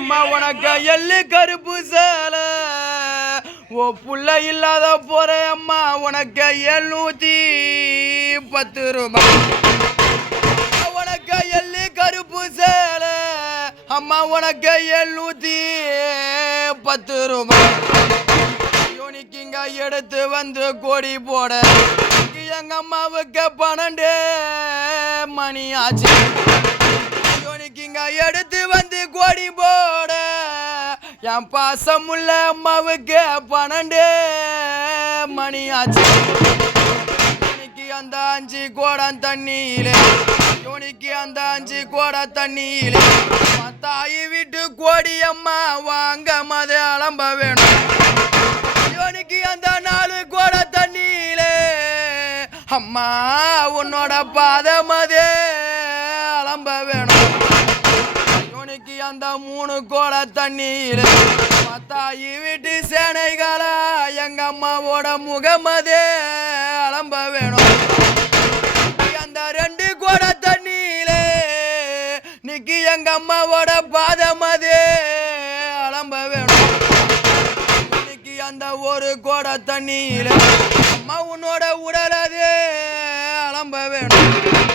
அம்மா உனக்கு எள்ளு கருப்பு சேலை ஓ புள்ள இல்லாத போற அம்மா உனக்கு 710 ரூபாய் உனக்கு எள்ளு கருப்பு சேலை அம்மா உனக்கு 710 ரூபாய் யோனிக்கிங்க எடுத்து வந்து கோடி போட எங்க அம்மாவுக்கு 12 மணி ஆச்சு யோனிக்கிங்க எடுத்து வந்து கோடி போட என் பாசமுள்ள அம்மாவுக்கு 12 மணி ஆச்சு யோனிக்கு அந்த 5 கோடம் தண்ணியிலே யோனிக்கு அந்த 5 கோட தண்ணியிலே தாய் வீட்டு கோடி அம்மா வாங்க மத அலம்ப வேணும் யோனிக்கு அந்த 4 கோட தண்ணியிலே அம்மா உன்னோட பாதமதே அலம்ப வேணும் யோனிக்கு அந்த 3 கோட தண்ணீர் தாயி வீட்டு சேனைகளா எங்க அம்மாவோட முகமதே அலம்ப வேணும் அந்த 2 கோட தண்ணீரே நிக்கி எங்க அம்மாவோட பாதமதே அலம்ப வேணும் இன்னைக்கு அந்த 1 கோட தண்ணீரே அம்மா உன்னோட உடலதே அலம்ப வேணும்